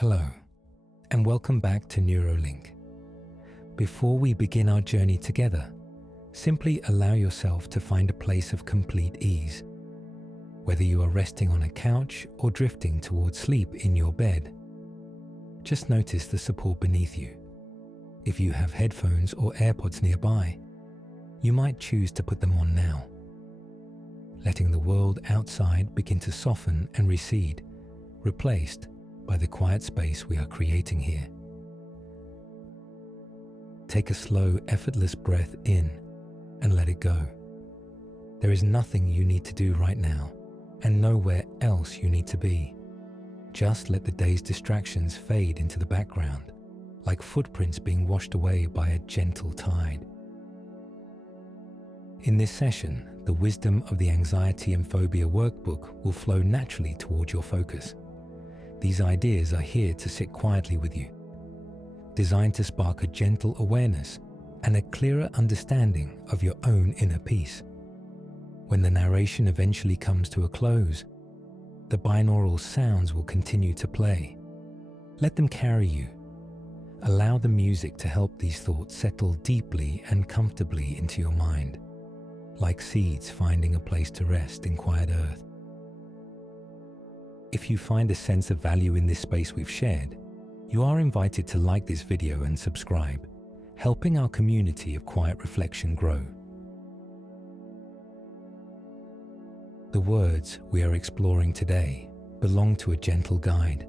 Hello, and welcome back to Neurolink. Before we begin our journey together, simply allow yourself to find a place of complete ease. Whether you are resting on a couch or drifting towards sleep in your bed, just notice the support beneath you. If you have headphones or AirPods nearby, you might choose to put them on now, letting the world outside begin to soften and recede, replaced by the quiet space we are creating here. Take a slow, effortless breath in and let it go. There is nothing you need to do right now and nowhere else you need to be. Just let the day's distractions fade into the background, like footprints being washed away by a gentle tide. In this session, the wisdom of the Anxiety and Phobia Workbook will flow naturally toward your focus. These ideas are here to sit quietly with you, designed to spark a gentle awareness and a clearer understanding of your own inner peace. When the narration eventually comes to a close, the binaural sounds will continue to play. Let them carry you. Allow the music to help these thoughts settle deeply and comfortably into your mind, like seeds finding a place to rest in quiet earth. If you find a sense of value in this space we've shared, you are invited to like this video and subscribe, helping our community of quiet reflection grow. The words we are exploring today belong to a gentle guide.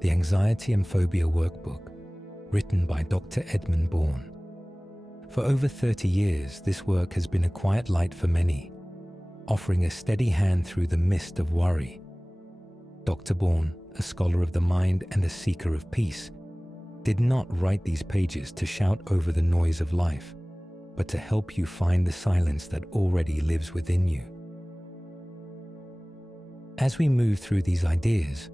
The Anxiety and Phobia Workbook, written by Dr. Edmund Bourne. For over 30 years, this work has been a quiet light for many, offering a steady hand through the mist of worry. Dr. Bourne, a scholar of the mind and a seeker of peace, did not write these pages to shout over the noise of life, but to help you find the silence that already lives within you. As we move through these ideas,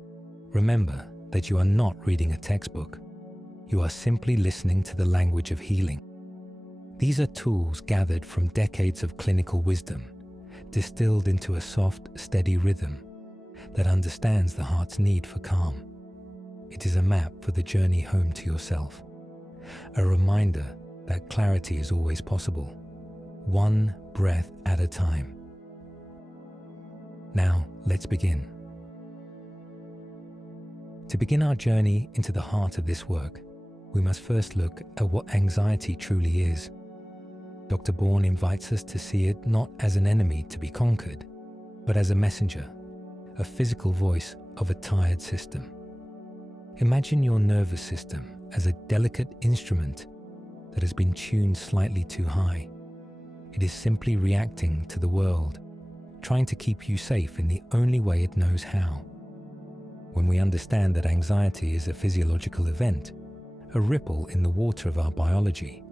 remember that you are not reading a textbook. You are simply listening to the language of healing. These are tools gathered from decades of clinical wisdom, distilled into a soft, steady rhythm that understands the heart's need for calm. It is a map for the journey home to yourself, a reminder that clarity is always possible, one breath at a time. Now, let's begin. To begin our journey into the heart of this work, we must first look at what anxiety truly is. Dr. Bourne invites us to see it not as an enemy to be conquered, but as a messenger, a physical voice of a tired system. Imagine your nervous system as a delicate instrument that has been tuned slightly too high. It is simply reacting to the world, trying to keep you safe in the only way it knows how. When we understand that anxiety is a physiological event, a ripple in the water of our biology,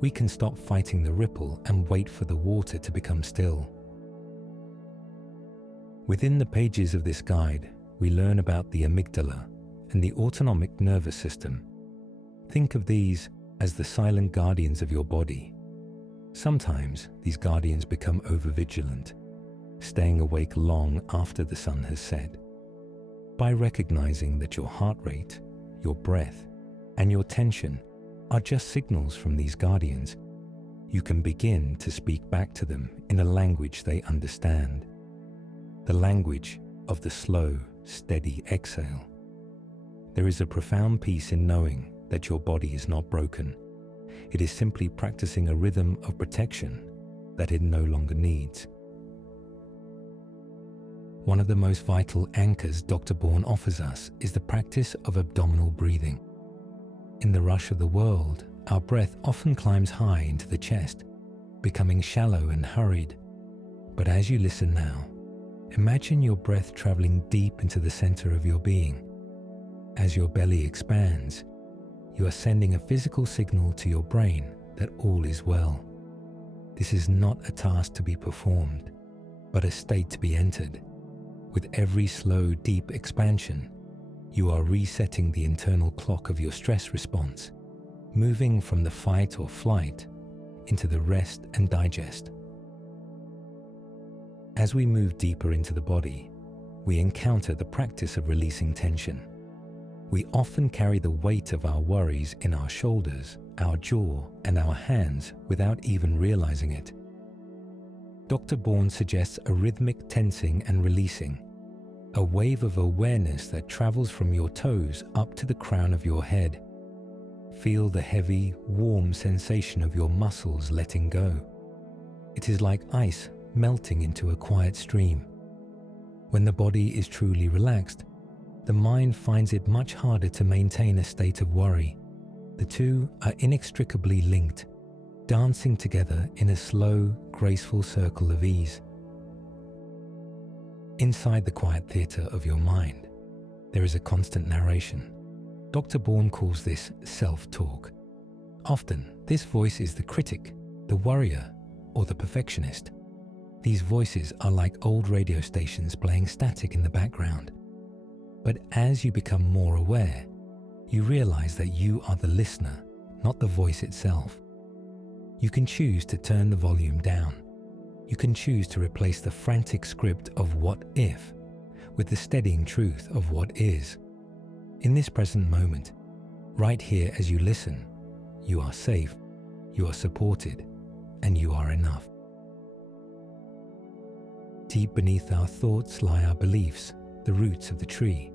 we can stop fighting the ripple and wait for the water to become still. Within the pages of this guide, we learn about the amygdala and the autonomic nervous system. Think of these as the silent guardians of your body. Sometimes these guardians become overvigilant, staying awake long after the sun has set. By recognizing that your heart rate, your breath, and your tension are just signals from these guardians, you can begin to speak back to them in a language they understand. The language of the slow, steady exhale. There is a profound peace in knowing that your body is not broken. It is simply practicing a rhythm of protection that it no longer needs. One of the most vital anchors Dr. Bourne offers us is the practice of abdominal breathing. In the rush of the world, our breath often climbs high into the chest, becoming shallow and hurried. But as you listen now, imagine your breath traveling deep into the center of your being. As your belly expands, you are sending a physical signal to your brain that all is well. This is not a task to be performed, but a state to be entered. With every slow, deep expansion, you are resetting the internal clock of your stress response, moving from the fight or flight into the rest and digest. As we move deeper into the body, we encounter the practice of releasing tension. We often carry the weight of our worries in our shoulders, our jaw, and our hands without even realizing it. Dr. Bourne suggests a rhythmic tensing and releasing, a wave of awareness that travels from your toes up to the crown of your head. Feel the heavy, warm sensation of your muscles letting go. It is like ice melting into a quiet stream. When the body is truly relaxed, the mind finds it much harder to maintain a state of worry. The two are inextricably linked, dancing together in a slow, graceful circle of ease. Inside the quiet theatre of your mind, there is a constant narration. Dr. Bourne calls this self-talk. Often, this voice is the critic, the worrier, or the perfectionist. These voices are like old radio stations playing static in the background. But as you become more aware, you realize that you are the listener, not the voice itself. You can choose to turn the volume down. You can choose to replace the frantic script of what if with the steadying truth of what is. In this present moment, right here as you listen, you are safe, you are supported, and you are enough. Deep beneath our thoughts lie our beliefs, the roots of the tree.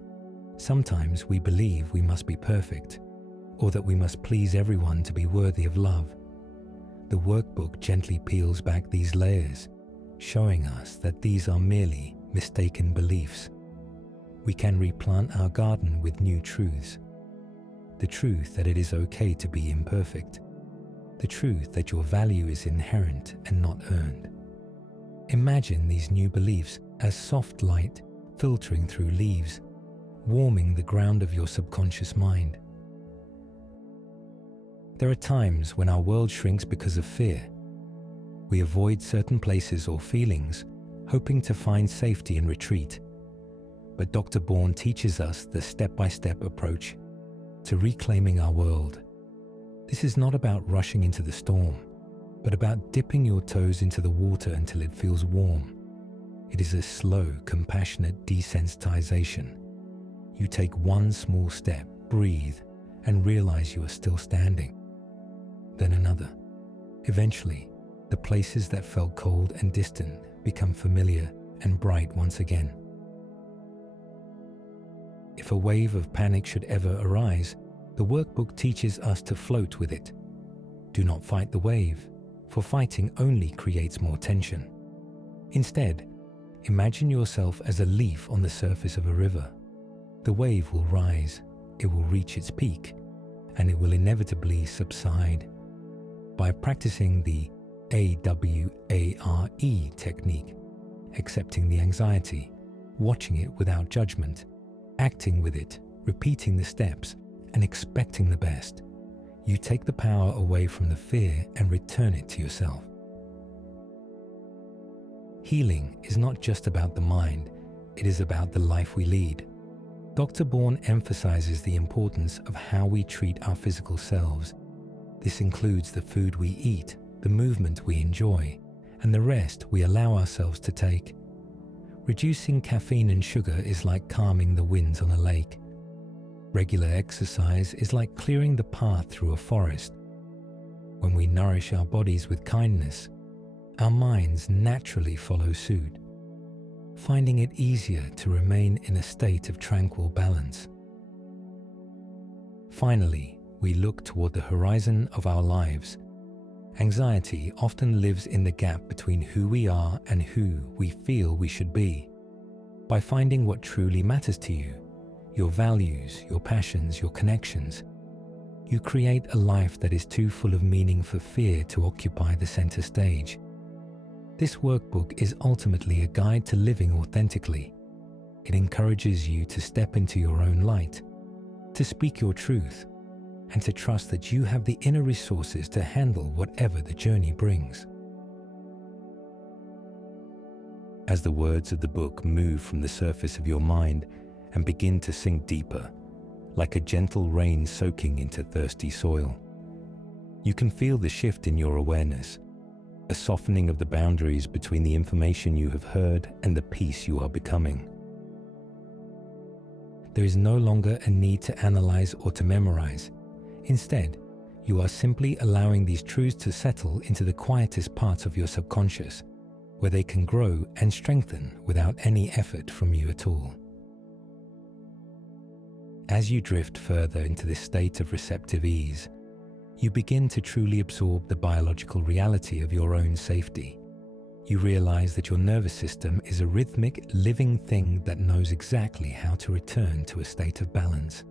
Sometimes we believe we must be perfect, or that we must please everyone to be worthy of love. The workbook gently peels back these layers, showing us that these are merely mistaken beliefs. We can replant our garden with new truths. The truth that it is okay to be imperfect. The truth that your value is inherent and not earned. Imagine these new beliefs as soft light filtering through leaves, warming the ground of your subconscious mind. There are times when our world shrinks because of fear. We avoid certain places or feelings, hoping to find safety in retreat. But Dr. Bourne teaches us the step-by-step approach to reclaiming our world. This is not about rushing into the storm, but about dipping your toes into the water until it feels warm. It is a slow, compassionate desensitization. You take one small step, breathe, and realize you are still standing. Then another. Eventually, the places that felt cold and distant become familiar and bright once again. If a wave of panic should ever arise, the workbook teaches us to float with it. Do not fight the wave, for fighting only creates more tension. Instead, imagine yourself as a leaf on the surface of a river. The wave will rise, it will reach its peak, and it will inevitably subside. By practicing the AWARE technique, accepting the anxiety, watching it without judgment, acting with it, repeating the steps, and expecting the best, you take the power away from the fear and return it to yourself. Healing is not just about the mind, it is about the life we lead. Dr. Bourne emphasizes the importance of how we treat our physical selves. This includes the food we eat, the movement we enjoy, and the rest we allow ourselves to take. Reducing caffeine and sugar is like calming the winds on a lake. Regular exercise is like clearing the path through a forest. When we nourish our bodies with kindness, our minds naturally follow suit, finding it easier to remain in a state of tranquil balance. Finally, we look toward the horizon of our lives. Anxiety often lives in the gap between who we are and who we feel we should be. By finding what truly matters to you, your values, your passions, your connections, you create a life that is too full of meaning for fear to occupy the center stage. This workbook is ultimately a guide to living authentically. It encourages you to step into your own light, to speak your truth, and to trust that you have the inner resources to handle whatever the journey brings. As the words of the book move from the surface of your mind and begin to sink deeper, like a gentle rain soaking into thirsty soil, you can feel the shift in your awareness, a softening of the boundaries between the information you have heard and the peace you are becoming. There is no longer a need to analyze or to memorize. Instead, you are simply allowing these truths to settle into the quietest parts of your subconscious, where they can grow and strengthen without any effort from you at all. As you drift further into this state of receptive ease, you begin to truly absorb the biological reality of your own safety. You realize that your nervous system is a rhythmic, living thing that knows exactly how to return to a state of balance.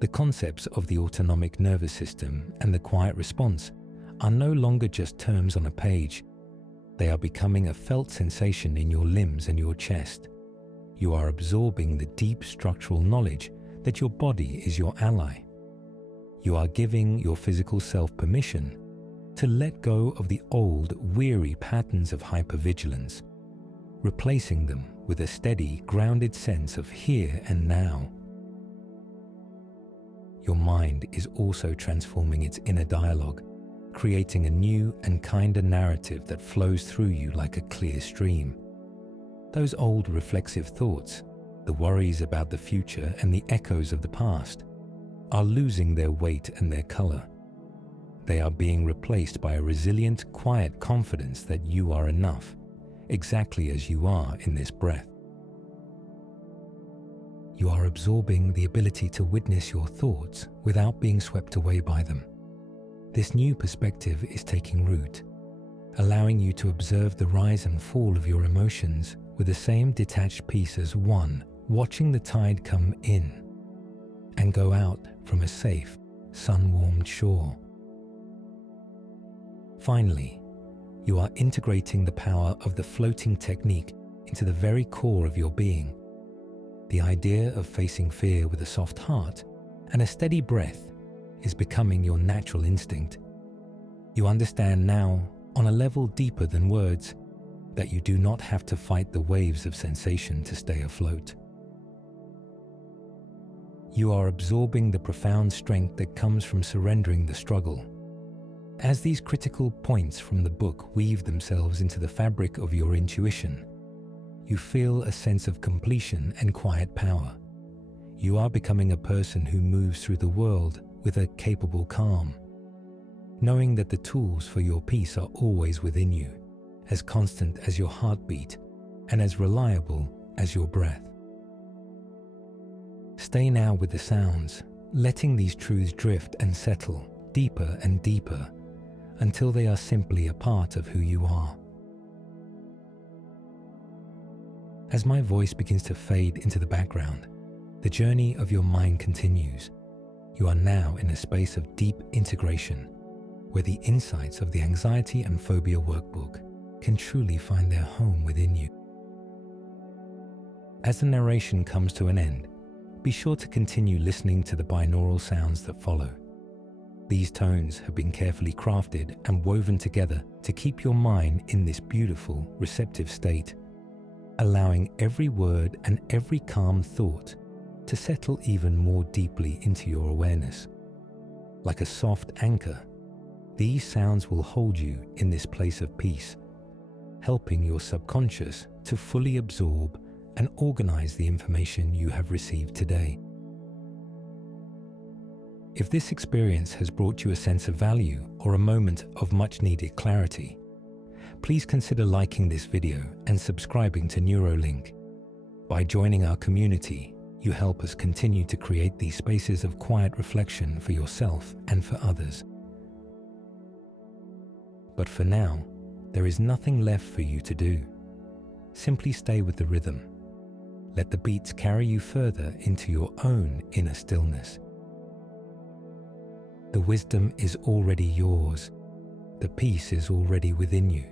The concepts of the autonomic nervous system and the quiet response are no longer just terms on a page. They are becoming a felt sensation in your limbs and your chest. You are absorbing the deep structural knowledge that your body is your ally. You are giving your physical self permission to let go of the old, weary patterns of hypervigilance, replacing them with a steady, grounded sense of here and now. Your mind is also transforming its inner dialogue, creating a new and kinder narrative that flows through you like a clear stream. Those old reflexive thoughts, the worries about the future and the echoes of the past, are losing their weight and their color. They are being replaced by a resilient, quiet confidence that you are enough, exactly as you are in this breath. You are absorbing the ability to witness your thoughts without being swept away by them. This new perspective is taking root, allowing you to observe the rise and fall of your emotions with the same detached peace as one watching the tide come in and go out from a safe, sun-warmed shore. Finally, you are integrating the power of the floating technique into the very core of your being. The idea of facing fear with a soft heart and a steady breath is becoming your natural instinct. You understand now, on a level deeper than words, that you do not have to fight the waves of sensation to stay afloat. You are absorbing the profound strength that comes from surrendering the struggle. As these critical points from the book weave themselves into the fabric of your intuition, you feel a sense of completion and quiet power. You are becoming a person who moves through the world with a capable calm, knowing that the tools for your peace are always within you, as constant as your heartbeat and as reliable as your breath. Stay now with the sounds, letting these truths drift and settle deeper and deeper until they are simply a part of who you are. As my voice begins to fade into the background, the journey of your mind continues. You are now in a space of deep integration, where the insights of the Anxiety and Phobia Workbook can truly find their home within you. As the narration comes to an end, be sure to continue listening to the binaural sounds that follow. These tones have been carefully crafted and woven together to keep your mind in this beautiful, receptive state, allowing every word and every calm thought to settle even more deeply into your awareness. Like a soft anchor, these sounds will hold you in this place of peace, helping your subconscious to fully absorb and organize the information you have received today. If this experience has brought you a sense of value or a moment of much-needed clarity, please consider liking this video and subscribing to Neurolink. By joining our community, you help us continue to create these spaces of quiet reflection for yourself and for others. But for now, there is nothing left for you to do. Simply stay with the rhythm. Let the beats carry you further into your own inner stillness. The wisdom is already yours. The peace is already within you.